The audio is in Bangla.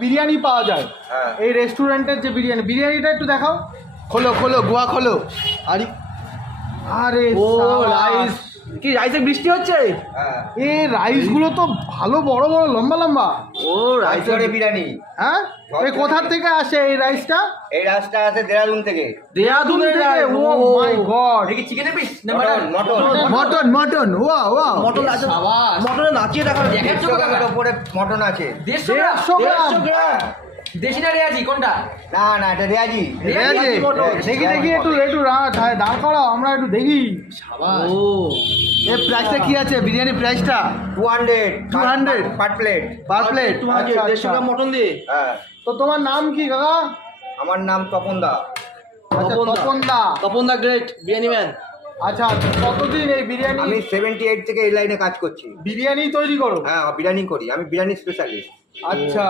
বিরিয়ানি পাওয়া যায়। হ্যাঁ। এই রেস্টুরেন্টের যে বিরিয়ানিটা একটু দেখাও। খোলো খোলো গোয়া খোলো। আরে ও রাইস, কি রাইসে বৃষ্টি হচ্ছে? হ্যাঁ, এই রাইসগুলো তো ভালো বড় বড় লম্বা লম্বা। ও রাইস রাইসের বিরিয়ানি। হ্যাঁ, এই কোথা থেকে আসে এই রাইসটা? এই রাইসটা আছে দেরাদুন থেকে। দেরাদুনের রাইস। ও মাই গড। দেখি চিকেনের পিস না mutton mutton? Mutton mutton mutton ওয়া ওয়া মটন আছে, মটনে নাচিয়ে দেখা যায়। 150 গ্রামের ওপরে মটন আছে। 150 গ্রাম। হ্যাঁ। দেশি না রেয়াজি কোনটা? না না, এটা রেয়াজি। রেয়াজি। দেখি দেখি একটু একটু দাঁড় করাও, আমরা একটু দেখি। ও এর প্রাইসটা কি আছে বিরিয়ানি প্রাইসটা? 200 200 পার প্লেট। পার প্লেট। 150 গ্রাম মটন দিয়ে। হ্যাঁ, তো তোমার নাম কি কাকা? আমার নাম তপন দা। আচ্ছা তপন দা। Tapan da great biryani man. আচ্ছা কতদিন এই বিরিয়ানি আমি 78 থেকে এই লাইনে কাজ করছি। বিরিয়ানি তৈরি করো? হ্যাঁ, বিরিয়ানি করি, আমি বিরিয়ানি স্পেশালিস্ট। আচ্ছা।